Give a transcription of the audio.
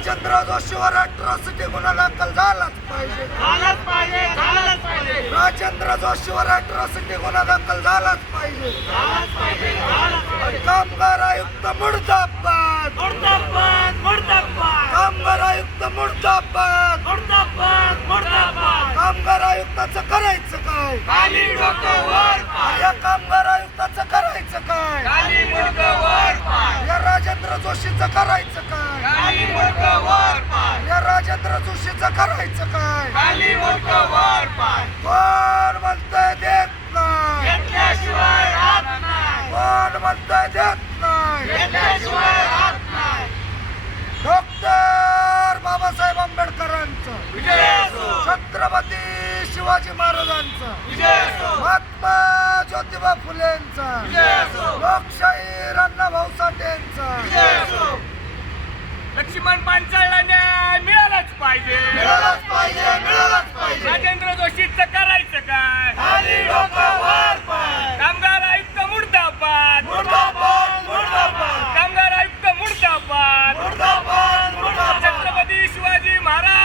Rajendra जोशीवर atrocity गुन्हा दाखल झालाच पाहिजे. झालंच पाहिजे झालंच पाहिजे. राजेंद्र जोशीवर अट्रॉसिटी गुन्हा दाखल झालाच पाहिजे. झालंच पाहिजे झालंच पाहिजे. कामगार आयुक्त मुर्दाबाद. मुर्दाबाद मुर्दाबाद. कामगार आयुक्त मुर्दाबाद. मुर्दाबाद मुर्दाबाद. कामगार आयुक्ताचं करायचं काय? खाली डोकं वर. राजेंद्र जोशीचं करायचं काय? या राजेंद्र जोशीचं करायचं काय? कोण म्हणतंय देत नाही? कोण म्हणतंय देत नाही? डॉक्टर बाबासाहेब आंबेडकरांचं. छत्रपती शिवाजी महाराजांचं. महात्मा ज्योतिबा फुलेंचा. लोकशाही अण्णाभाऊ साठेंचा. महाराज